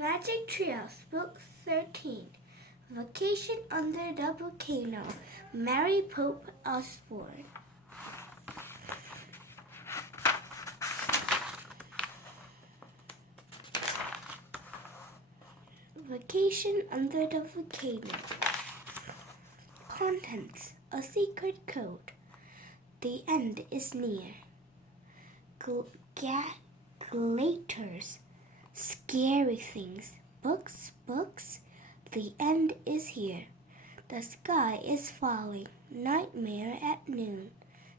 Magic Treehouse, Book 13. Vacation under the Volcano. Mary Pope Osborne. Vacation under the Volcano. Contents: a secret code. The end is near. Gladiators. Scary things. Books. The end is here. The sky is falling. Nightmare at noon.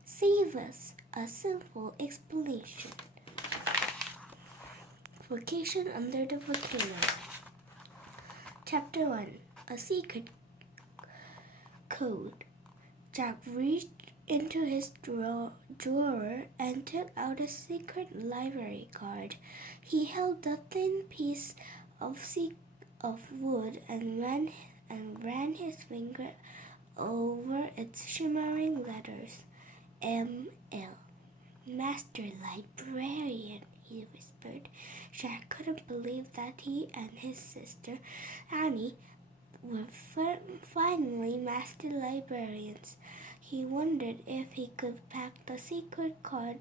Save us. A simple explanation. Vacation under the Volcano. Chapter 1. A secret code. Jack reached into his drawer and took out a secret library card. He held a thin piece of wood and ran his finger over its shimmering letters. M.L. Master Librarian, he whispered. Jack couldn't believe that he and his sister Annie were finally master librarians. He wondered if he could pack the secret card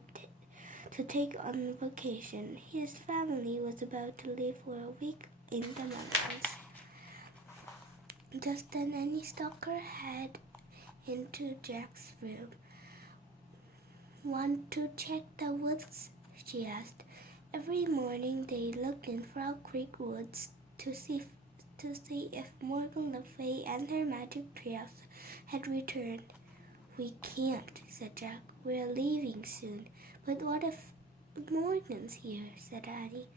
to take on vacation. His family was about to leave for a week in the mountains. Just then Annie stuck her head into Jack's room. "Want to check the woods?" she asked. Every morning they looked in Frog Creek Woods to see if Morgan Le Fay and her magic treehouse had returned. "We can't," said Jack. "We're leaving soon." "But what if Morgan's here?" said Annie.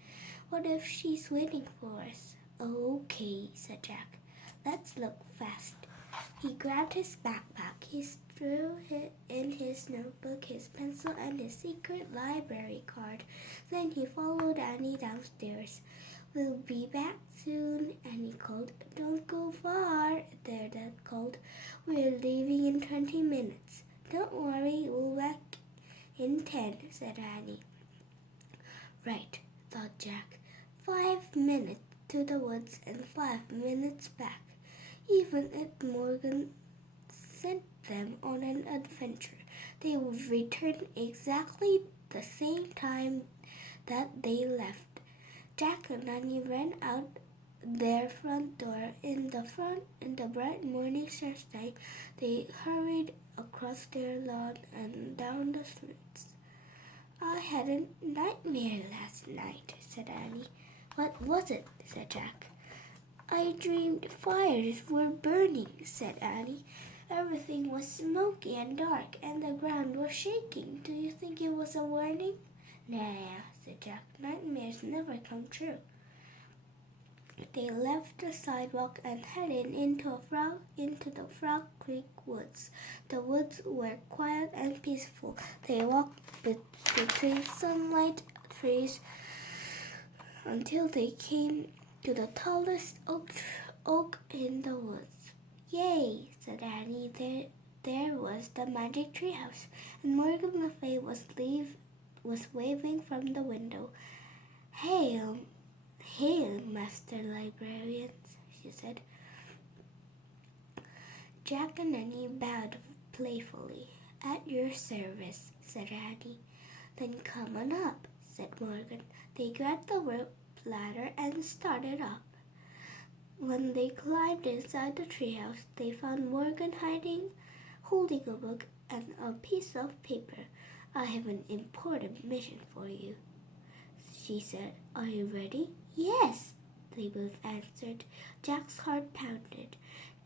"What if she's waiting for us?" "Okay," said Jack. "Let's look fast." He grabbed his backpack. He threw in his notebook, his pencil, and his secret library card. Then he followed Annie downstairs. "We'll be back soon," Annie called. "Don't go far," their dad called. "We're leaving in 20 minutes. "Don't worry, we'll back in 10, said Annie. "Right," thought Jack. 5 minutes to the woods and 5 minutes back. Even if Morgan sent them on an adventure, they would return exactly the same time that they left. Jack and Annie ran out their front door in the bright morning sunshine. They hurried across their lawn and down the streets. "I had a nightmare last night," said Annie. "What was it?" said Jack. "I dreamed fires were burning," said Annie. "Everything was smoky and dark, and the ground was shaking. Do you think it was a warning?" "Nah," said Jack. "Nightmares never come true." They left the sidewalk and headed into the Frog Creek Woods. The woods were quiet and peaceful. They walked between sunlight trees until they came to the tallest oak in the woods. "Yay!" said Annie. There was the magic treehouse, and Morgan Le Fay was waving from the window. Hail, Master Librarians," she said. Jack and Annie bowed playfully. "At your service," said Annie. "Then come on up," said Morgan. They grabbed the rope ladder and started up. When they climbed inside the treehouse, they found Morgan holding a book and a piece of paper. "I have an important mission for you," she said. "Are you ready?" "Yes," they both answered. Jack's heart pounded.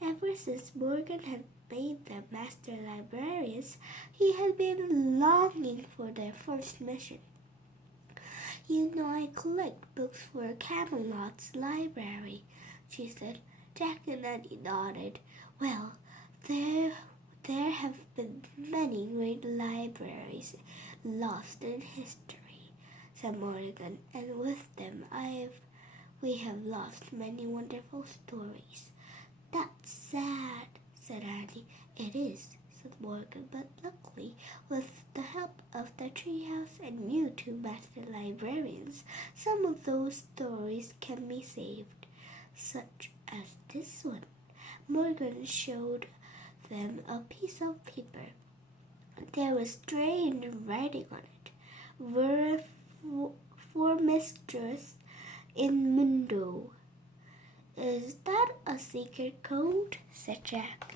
Ever since Morgan had made them master librarians, he had been longing for their first mission. "You know, I collect books for Camelot's library," she said. Jack and Annie nodded. "Well, there have been many great libraries lost in history," said Morgan, "and with them we have lost many wonderful stories." "That's sad," said Annie. "It is," said Morgan, but luckily, with the help of the treehouse and you two master librarians, some of those stories can be saved, such as this one. Morgan showed them a piece of paper. There was strange writing on it. Were for mistress in Mundo. Is that a secret code? Said Jack.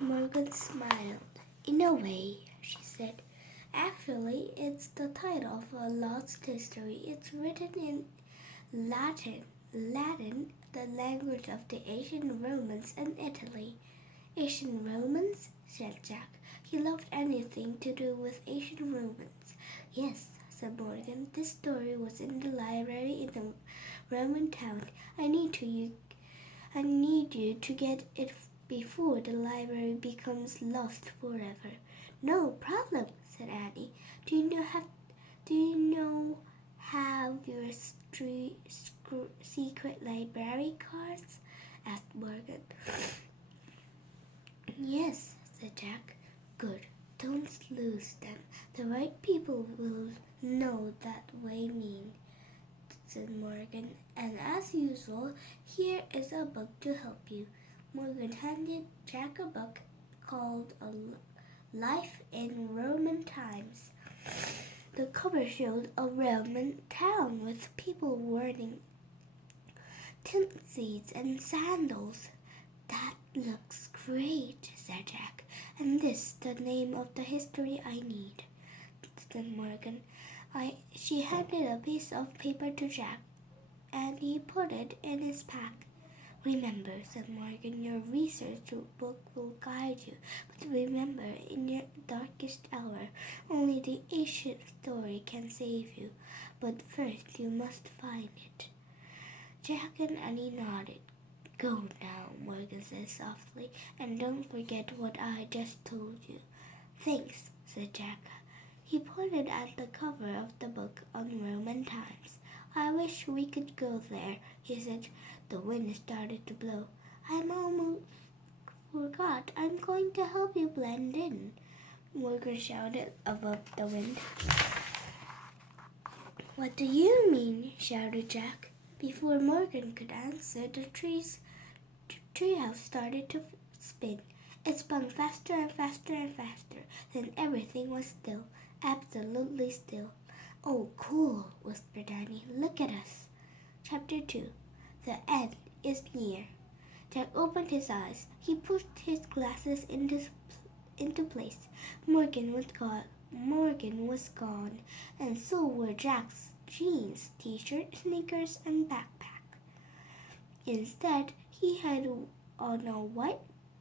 Morgan smiled. In a way, she said. Actually, it's the title of a lost history. It's written in Latin. Latin, the language of the ancient Romans and Italy. Ancient Romans? Said Jack. He loved anything to do with ancient Romans. Yes, said Morgan. This story was in the library in the Roman town. I need you to get it before the library becomes lost forever. No problem, said Annie. Do you have your secret library cards? Asked Morgan. Yes, said Jack. Good. Don't lose them. The right people will know that we mean, said Morgan. And as usual, here is a book to help you. Morgan handed Jack a book called A Life in Roman Times. The cover showed a Roman town with people wearing tent seats and sandals. That looks great, said Jack. And this is the name of the history I need, said Morgan. She handed a piece of paper to Jack, and he put it in his pack. Remember, said Morgan, your research book will guide you. But remember, in your darkest hour, only the ancient story can save you. But first you must find it. Jack and Annie nodded. Go now, Morgan said softly, and don't forget what I just told you. Thanks, said Jack. He pointed at the cover of the book on Roman times. I wish we could go there, he said. The wind started to blow. I almost forgot. I'm going to help you blend in, Morgan shouted above the wind. What do you mean? Shouted Jack. Before Morgan could answer, the treehouse started to spin. It spun faster and faster and faster. Then everything was still, absolutely still. Oh, cool, whispered Annie. Look at us. Chapter 2. The end is near. Jack opened his eyes. He pushed his glasses into place. Morgan was gone, and so were Jack's jeans, t-shirt, sneakers, and backpack. Instead, he had on a white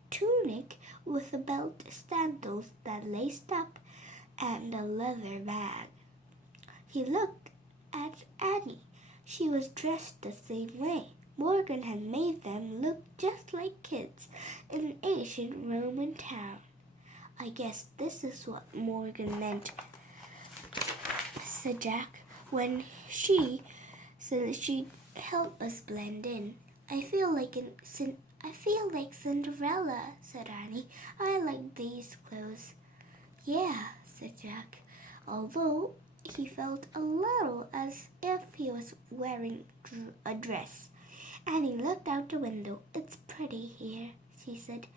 tunic with a belt, sandals that laced up, and a leather bag. He looked at Annie. She was dressed the same way. Morgan had made them look just like kids in an ancient Roman town. I guess this is what Morgan meant, said Jack, when she said she'd help us blend in. I feel like Cinderella, said Annie. I like these clothes. Yeah, said Jack, although he felt a little as if he was wearing a dress. Annie looked out the window. It's pretty here, she said.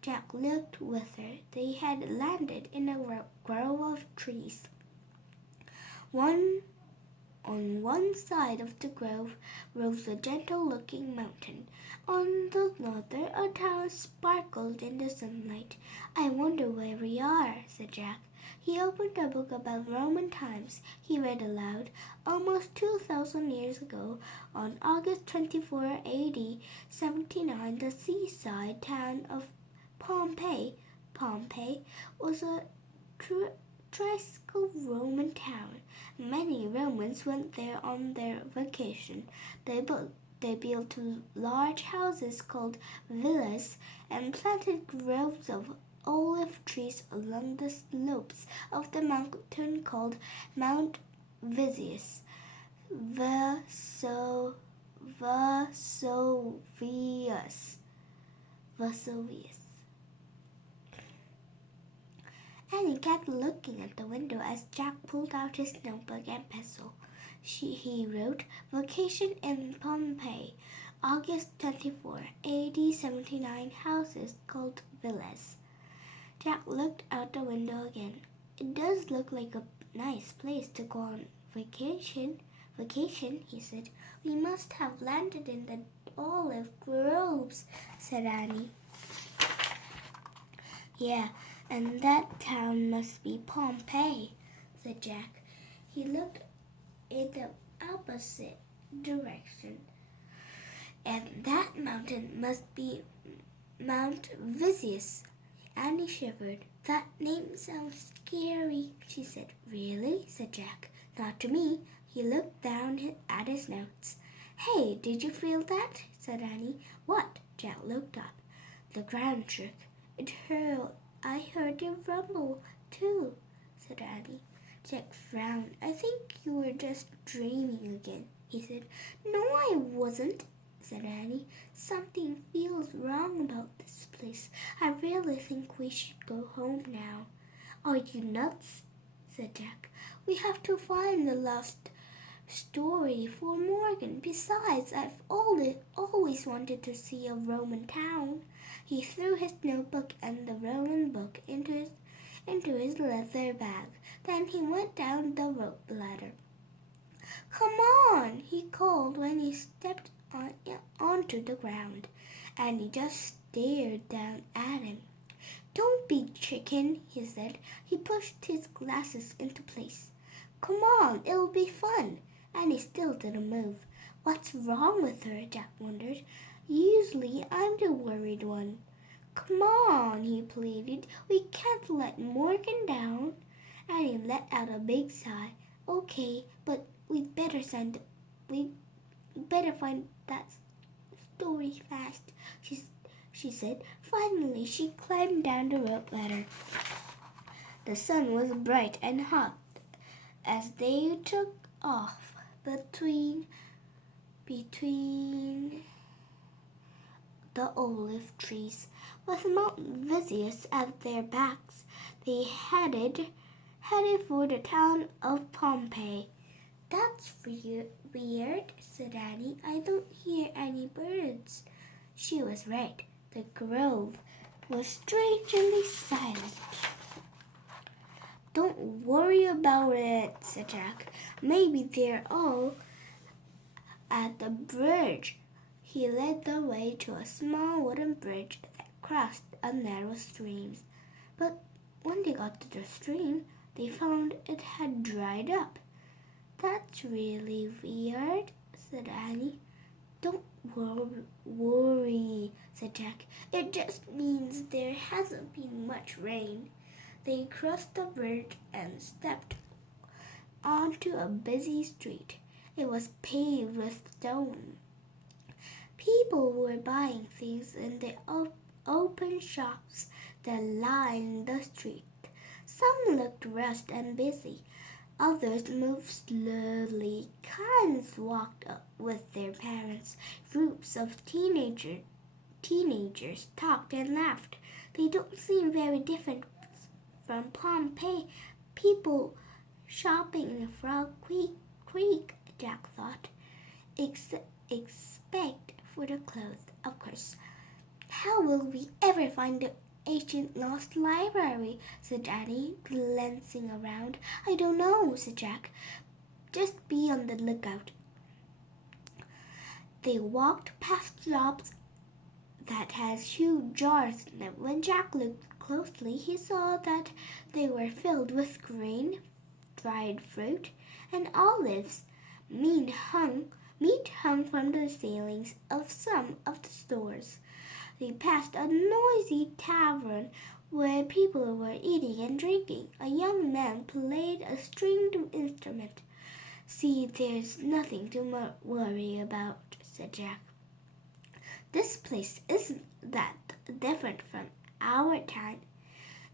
Jack looked with her. They had landed in a grove of trees. On one side of the grove rose a gentle-looking mountain. On the other, a town sparkled in the sunlight. I wonder where we are, said Jack. He opened a book about Roman times. He read aloud. Almost 2,000 years ago, on August 24, A.D. 79, the seaside town of Pompeii was a tricycle Roman town. Many Romans went there on their vacation. They built large houses called villas and planted groves of olive trees along the slopes of the mountain called Mount Vesuvius. Vesuvius. Annie kept looking at the window as Jack pulled out his notebook and pencil. He wrote, "Vacation in Pompeii, August 24, AD 79, houses called villas." Jack looked out the window again. "It does look like a nice place to go on vacation." "Vacation," he said. "We must have landed in the olive groves," said Annie. "Yeah, and that town must be Pompeii," said Jack. He looked in the opposite direction. "And that mountain must be Mount Vesuvius." Annie shivered. "That name sounds scary," she said. "Really?" said Jack. "Not to me." He looked down at his notes. "Hey, did you feel that?" said Annie. "What?" Jack looked up. "The ground shook. I heard it rumble, too," said Annie. Jack frowned. "I think you were just dreaming again," he said. "No, I wasn't," said Annie. "Something feels wrong about this place. I really think we should go home now." "Are you nuts?" said Jack. "We have to find the lost story for Morgan. Besides, I've always wanted to see a Roman town." He threw his notebook and the Roman book into his leather bag. Then he went down the rope ladder. "Come on," he called when he stepped onto the ground. And he just stared down at him. "Don't be chicken," he said. He pushed his glasses into place. "Come on, it'll be fun." And he still didn't move. "What's wrong with her?" Jack wondered. "Usually I'm the worried one." "Come on," he pleaded. "We can't let Morgan down." And he let out a big sigh. "Okay, but we'd better find that story fast," she said. Finally, she climbed down the rope ladder. The sun was bright and hot as they took off between the olive trees. With Mount Vesuvius at their backs, they headed for the town of Pompeii. "That's weird," said Annie. "I don't hear any birds." She was right. The grove was strangely silent. "Don't worry about it," said Jack. "Maybe they're all at the bridge." He led the way to a small wooden bridge that crossed a narrow stream. But when they got to the stream, they found it had dried up. "That's really weird," said Annie. "Don't worry," said Jack. "It just means there hasn't been much rain." They crossed the bridge and stepped onto a busy street. It was paved with stone. People were buying things in the open shops that lined the street. Some looked rushed and busy. Others moved slowly. Kids walked up with their parents. Groups of teenagers talked and laughed. They don't seem very different from Pompeii. People shopping in Frog Creek, Jack thought. Expect for the clothes, of course. "How will we ever find the ancient lost library?" said Annie, glancing around. "I don't know," said Jack. "Just be on the lookout." They walked past shops that had huge jars in them. When Jack looked closely, he saw that they were filled with grain, dried fruit, and olives. Meat hung from the ceilings of some of the stores. They passed a noisy tavern where people were eating and drinking. A young man played a stringed instrument. "See, there's nothing to worry about," said Jack. "This place isn't that different from our town."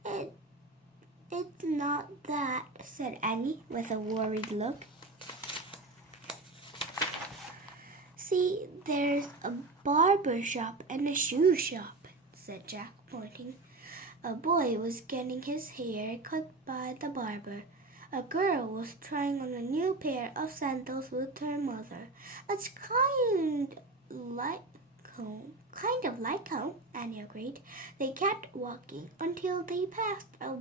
It's not that," said Annie with a worried look. "See, there's a barber shop and a shoe shop," said Jack, pointing. A boy was getting his hair cut by the barber. A girl was trying on a new pair of sandals with her mother. It's like home, kind of like home, Annie agreed. They kept walking until they passed a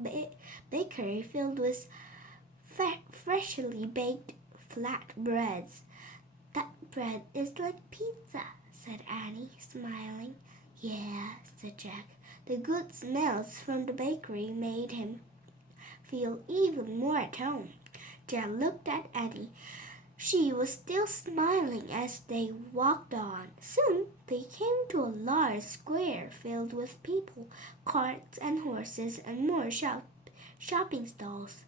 bakery filled with freshly baked flatbreads. That bread is like pizza, said Annie, smiling. Yeah, said Jack. The good smells from the bakery made him feel even more at home. Jack looked at Annie. She was still smiling as they walked on. Soon they came to a large square filled with people, carts and horses and more shopping stalls.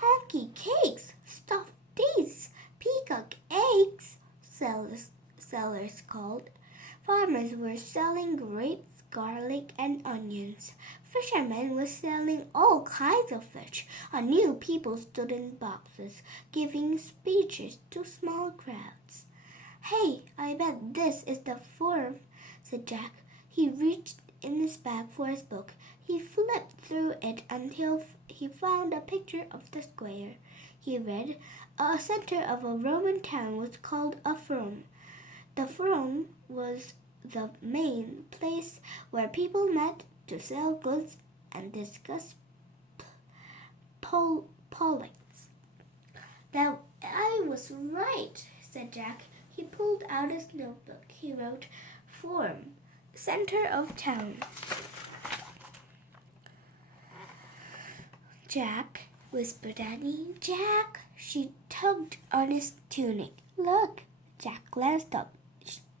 Honky cakes, stuffed geese, peacock eggs, sellers called. Farmers were selling grapes, garlic, and onions. Fishermen were selling all kinds of fish. New people stood in boxes, giving speeches to small crowds. Hey, I bet this is the forum, said Jack. He reached in his bag for his book. He flipped through it until he found a picture of the square. He read, a center of a Roman town was called a forum. The forum was the main place where people met to sell goods and discuss politics. That I was right, said Jack. He pulled out his notebook. He wrote, Forum, center of town. Jack, whispered Annie. Jack! She tugged on his tunic. Look! Jack glanced up.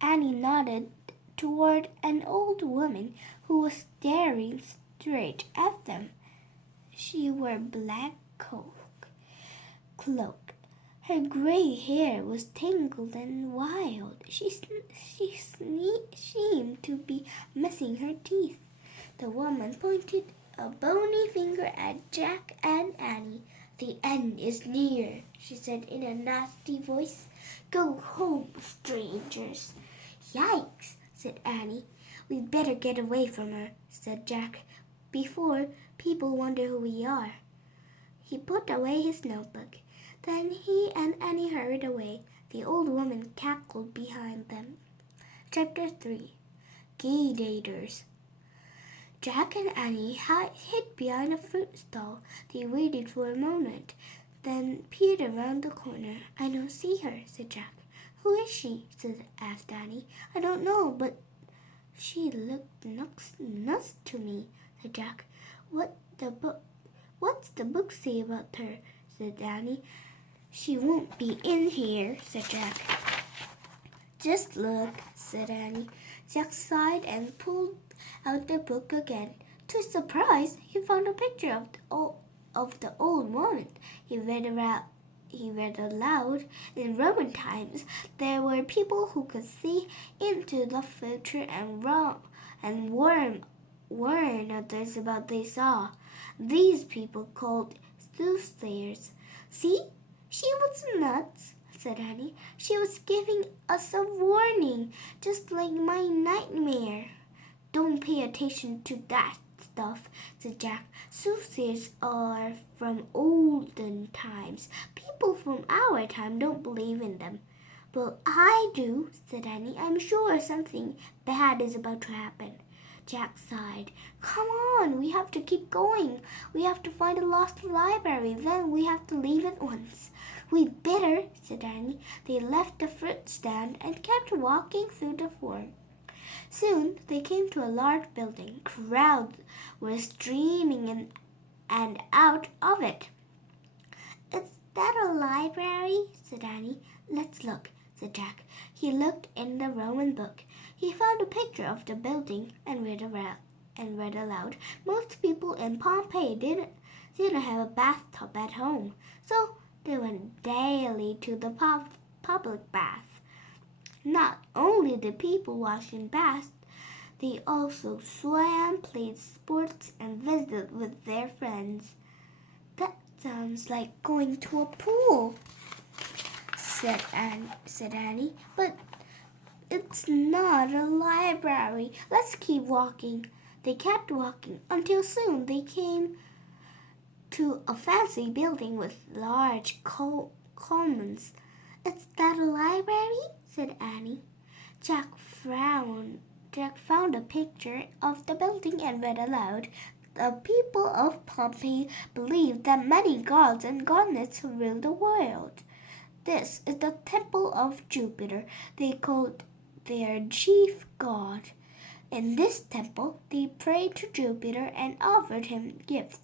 Annie nodded toward an old woman who was staring straight at them. She wore a black cloak. Her gray hair was tangled and wild. She seemed to be missing her teeth. The woman pointed a bony finger at Jack and Annie. The end is near, she said in a nasty voice. Go home, strangers. Yikes, said Annie. We'd better get away from her, said Jack, before people wonder who we are. He put away his notebook. Then he and Annie hurried away. The old woman cackled behind them. Chapter 3. Gay Daters. Jack and Annie hid behind a fruit stall. They waited for a moment, then peered around the corner. I don't see her, said Jack. Who is she? asked Annie. I don't know, but she looked nuts to me, said Jack. What's the book say about her? said Annie. She won't be in here, said Jack. Just look, said Annie. Jack sighed and pulled out the book again. To his surprise, he found a picture of the old woman. He read aloud. In Roman times, there were people who could see into the future and warn others about they saw. These people called soothsayers. See? She was nuts, said Annie. She was giving us a warning, just like my nightmare. Don't pay attention to that stuff, said Jack. Soothsayers are from olden times. People from our time don't believe in them. Well, I do, said Annie. I'm sure something bad is about to happen. Jack sighed. Come on, we have to keep going. We have to find a lost library. Then we have to leave at once. We'd better, said Annie. They left the fruit stand and kept walking through the forum. Soon they came to a large building. Crowds were streaming in and out of it. Is that a library? said Annie. Let's look, said Jack. He looked in the Roman book. He found a picture of the building and read aloud. Most people in Pompeii didn't have a bathtub at home, so they went daily to the public bath. Not only did people wash in baths, they also swam, played sports, and visited with their friends. That sounds like going to a pool, said Annie. But it's not a library. Let's keep walking. They kept walking until soon they came to a fancy building with large columns. "Is that a library?" said Annie. Jack frowned. Jack found a picture of the building and read aloud. "The people of Pompeii believed that many gods and goddesses ruled the world. This is the temple of Jupiter. They called their chief god. In this temple, they prayed to Jupiter and offered him gifts.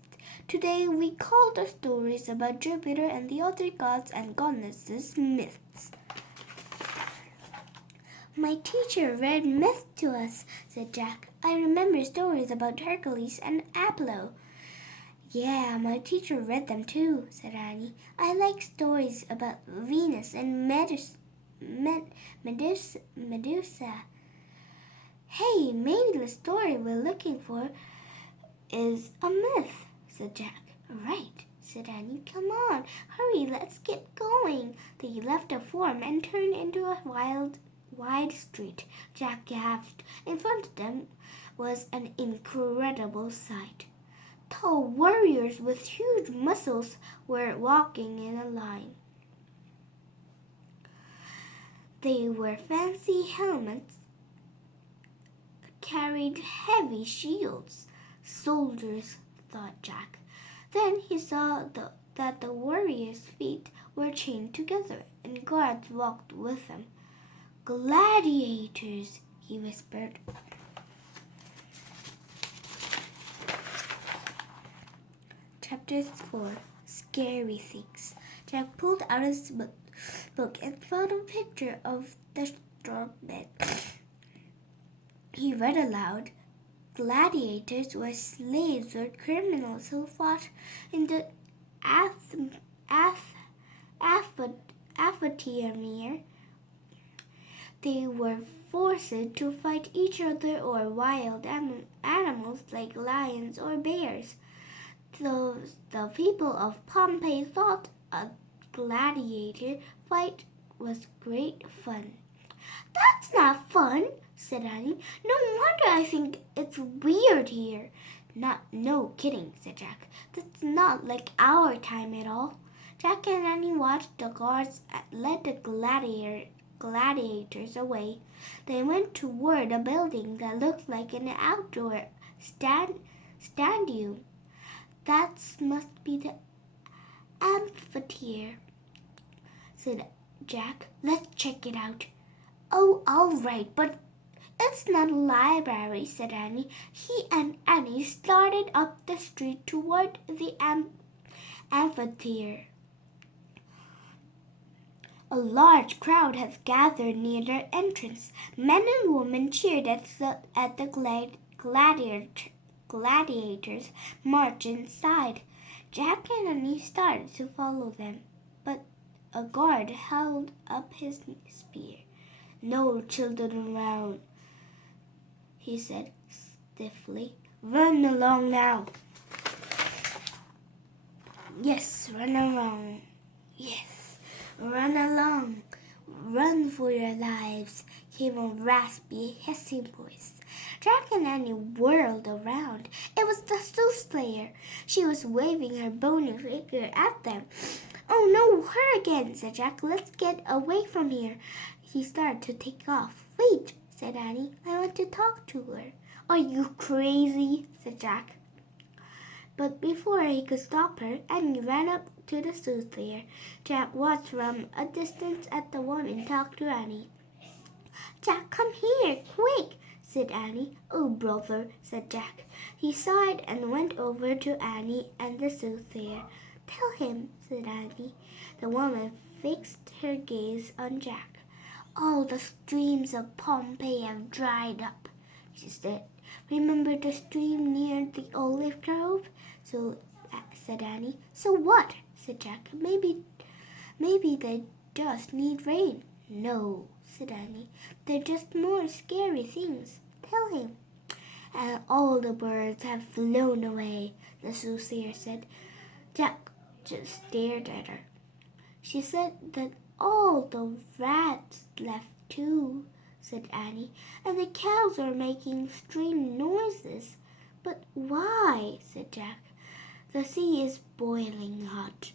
Today, we call the stories about Jupiter and the other gods and goddesses myths." "My teacher read myths to us," said Jack. "I remember stories about Hercules and Apollo." "Yeah, my teacher read them too," said Annie. "I like stories about Venus and Medusa. Hey, maybe the story we're looking for is a myth," said Jack. "Right," said Annie. "Come on, hurry, let's get going." They left the farm and turned into a wide street. Jack gasped. In front of them was an incredible sight. Tall warriors with huge muscles were walking in a line. They wore fancy helmets, carried heavy shields. "Soldiers," thought Jack. Then he saw that the warriors' feet were chained together and guards walked with them. "Gladiators," he whispered. Chapter 4. Scary Things. Jack pulled out his book and found a picture of the strong men. He read aloud. Gladiators were slaves or criminals who fought in the amphitheater. They were forced to fight each other or wild animals like lions or bears. The people of Pompeii thought a gladiator fight was great fun. "That's not fun," said Annie. "No wonder I think it's weird here." No kidding," said Jack. "That's not like our time at all." Jack and Annie watched the guards lead the gladiators away. They went toward a building that looked like an outdoor stadium. "That must be the amphitheater," said Jack. "Let's check it out." "Oh, all right, but it's not a library," said Annie. He and Annie started up the street toward the amphitheater. A large crowd had gathered near the entrance. Men and women cheered at the gladiators march inside. Jack and Annie started to follow them, but a guard held up his spear. "No children around," he said stiffly. "Run along now." "Yes, run along. Yes, run along. Run for your lives," came a raspy, hissing voice. Jack and Annie whirled around. It was the soothsayer. She was waving her bony finger at them. "Oh no, her again," said Jack. "Let's get away from here." He started to take off. "Wait," said Annie. "I want to talk to her." "Are you crazy?" said Jack. But before he could stop her, Annie ran up to the soothsayer. Jack watched from a distance as the woman talked to Annie. "Jack, come here, quick," said Annie. "Oh, brother," said Jack. He sighed and went over to Annie and the soothsayer. "Tell him," said Annie. The woman fixed her gaze on Jack. "All the streams of Pompeii have dried up," she said. "Remember the stream near the olive grove?" Said Annie. "So what?" said Jack. Maybe they just need rain." "No," said Annie. "They're just more scary things. Tell him." "And all the birds have flown away," the soothsayer said. Jack just stared at her. "She said that all the rats left too," said Annie. "And the cows are making strange noises." But why? Said Jack. The sea is boiling hot,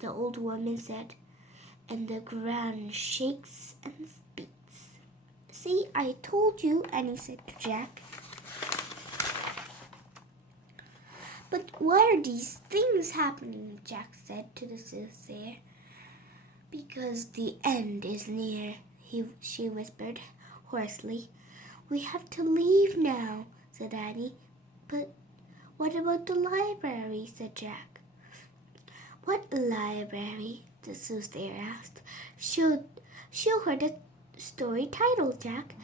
the old woman said, and the ground shakes and speaks. See, I told you, Annie said to Jack. But why are these things happening? Jack said to the soothsayer. Because the end is near, she whispered hoarsely. We have to leave now, said Annie. But what about the library? Said Jack. What library? The soothsayer asked. Show her the story title, Jack,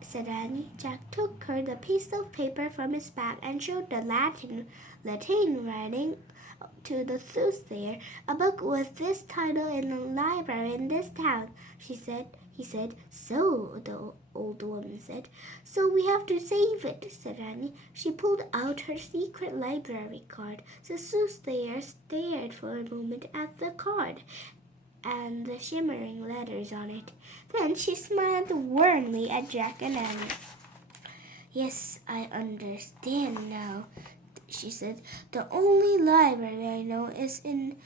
said Annie. Jack took her the piece of paper from his bag and showed the Latin writing to the soothsayer. A book with this title in a library in this town, he said. So, the old woman said. So we have to save it, said Annie. She pulled out her secret library card. The soothsayer stared for a moment at the card and the shimmering letters on it. Then she smiled warmly at Jack and Annie. Yes, I understand now, she said. The only library I know is in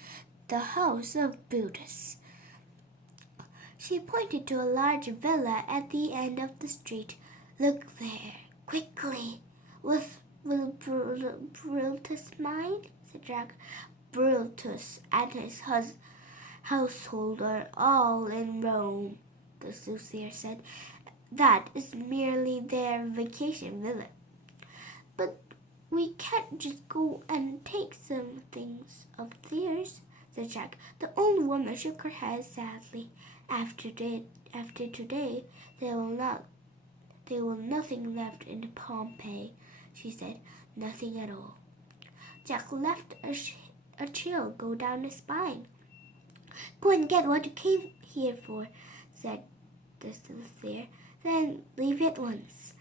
the house of Brutus. She pointed to a large villa at the end of the street. Look there, quickly. Will Brutus mind? Said Jack. Brutus and his household are all in Rome, the soothsayer said. That is merely their vacation villa. But we can't just go and take some things of theirs, said Jack. The old woman shook her head sadly. After today, there will nothing left in Pompeii, she said. Nothing at all. Jack left a chill go down his spine. Go and get what you came here for, said the soothsayer. Then leave at once.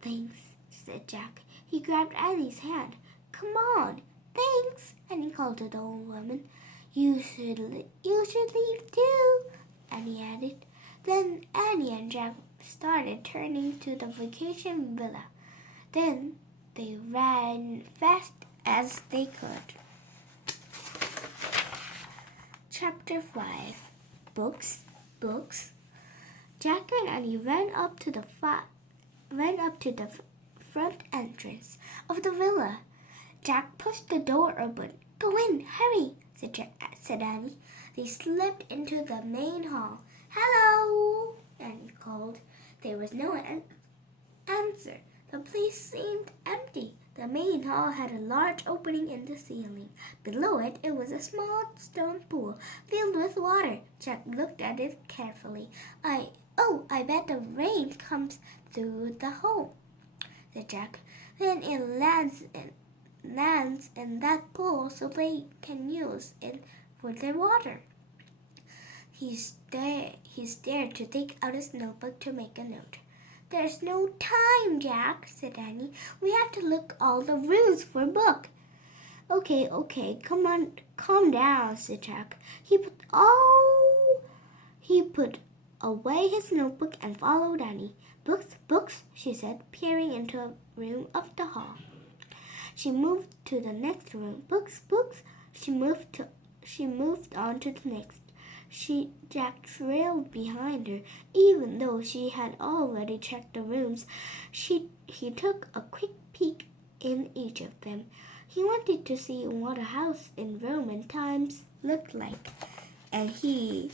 Thanks, said Jack. He grabbed Annie's hand. Come on. Thanks, Annie called to the old woman. You should leave too, Annie added. Then Annie and Jack started turning to the vacation villa. Then they ran fast as they could. Chapter 5. Books. Jack and Annie ran up to the front entrance of the villa. Jack pushed the door open. Go in, hurry, said Annie. They slipped into the main hall. Hello, Annie called. There was no answer. The place seemed empty. The main hall had a large opening in the ceiling. Below it was a small stone pool filled with water. Jack looked at it carefully. I bet the rain comes through the hole, said Jack. Then it lands in that pool so they can use it for their water. He stared to take out his notebook to make a note. There's no time, Jack, said Annie. We have to look all the rooms for a book. Okay, come on, calm down, said Jack. He put away his notebook and followed Annie. Books, she said, peering into a room of the hall. She moved to the next room. Books. She moved on to the next. Jack trailed behind her. Even though she had already checked the rooms, he took a quick peek in each of them. He wanted to see what a house in Roman times looked like, and he'd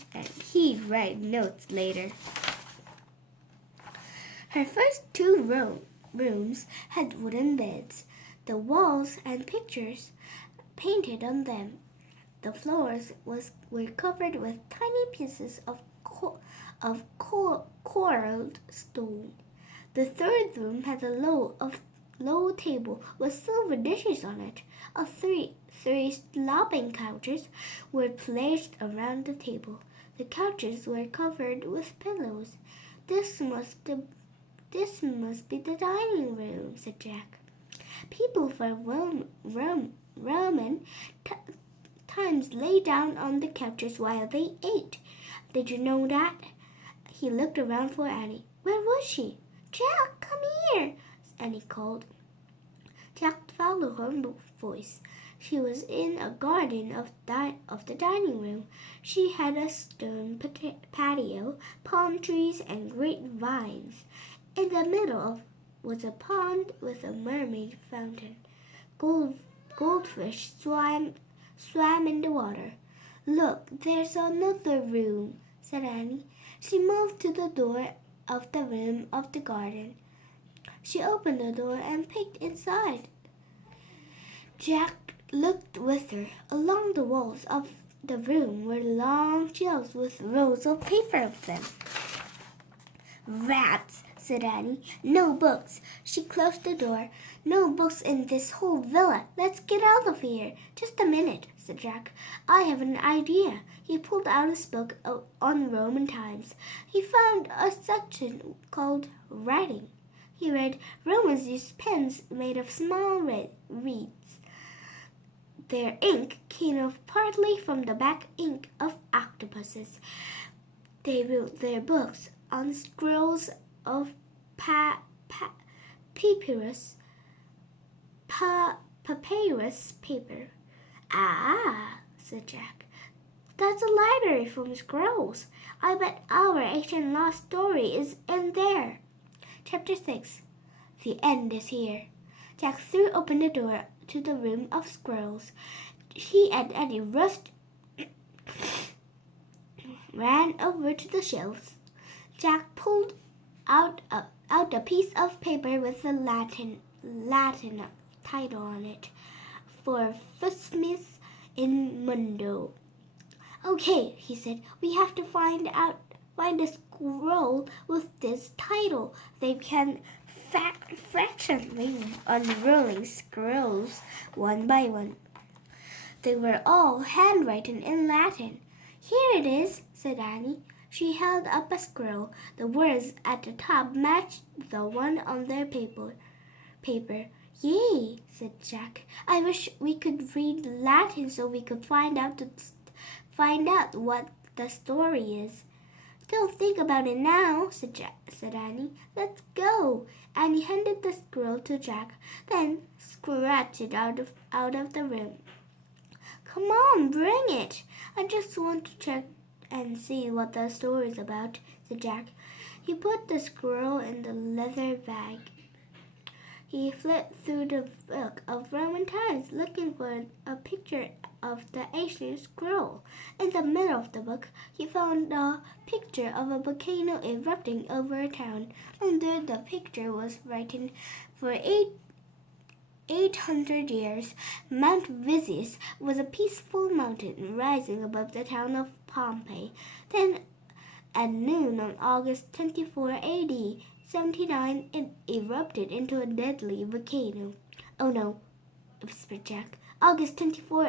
write notes later. Her first two rooms had wooden beds. The walls and pictures painted on them. The floors were covered with tiny pieces of coiled stone. The third room had a low table with silver dishes on it. Three slopping couches were placed around the table. The couches were covered with pillows. This must be the dining room, said Jack. People from Roman times lay down on the couches while they ate. Did you know that? He looked around for Annie. Where was she? Jack, come here, Annie called. Jack follow her voice. She was in a garden of the dining room. She had a stone patio, palm trees, and great vines. In the middle was a pond with a mermaid fountain. Goldfish swam in the water. "Look, there's another room," said Annie. She moved to the door of the room of the garden. She opened the door and peeked inside. Jack looked with her. Along the walls of the room were long shelves with rows of paper of them. "Rats," said Annie. "No books." She closed the door. "No books in this whole villa. Let's get out of here." "Just a minute," said Jack. "I have an idea." He pulled out his book on Roman times. He found a section called Writing. He read, "Romans used pens made of small reeds. Their ink came partly from the back ink of octopuses. They wrote their books on scrolls of papyrus paper." "Ah," said Jack. "That's a library full of scrolls. I bet our ancient lost story is in there." Chapter 6. The end is here. Jack threw open the door to the room of scrolls. He and Eddie ran over to the shelves. Jack pulled out a piece of paper with a Latin title on it, "For Fusmis in Mundo." "Okay," he said, "we have to find a scroll with this title." They began fractionally unrolling scrolls one by one. They were all handwritten in Latin. "Here it is," said Annie. She held up a scroll. The words at the top matched the one on their paper. "Yay," said Jack. "I wish we could read Latin so we could find out what the story is." "Don't think about it now," said Annie. "Let's go." Annie handed the scroll to Jack, then scratched it out of the room. "Come on, bring it. I just want to check and see what the story is about," said Jack. He put the scroll in the leather bag. He flipped through the book of Roman times, looking for a picture of the ancient scroll. In the middle of the book, he found a picture of a volcano erupting over a town. Under the picture was written, "For 800 years, Mount Vesuvius was a peaceful mountain rising above the town of Pompeii. Then, at noon on August 24 AD 79, it erupted into a deadly volcano." "Oh no," whispered Jack. "August 24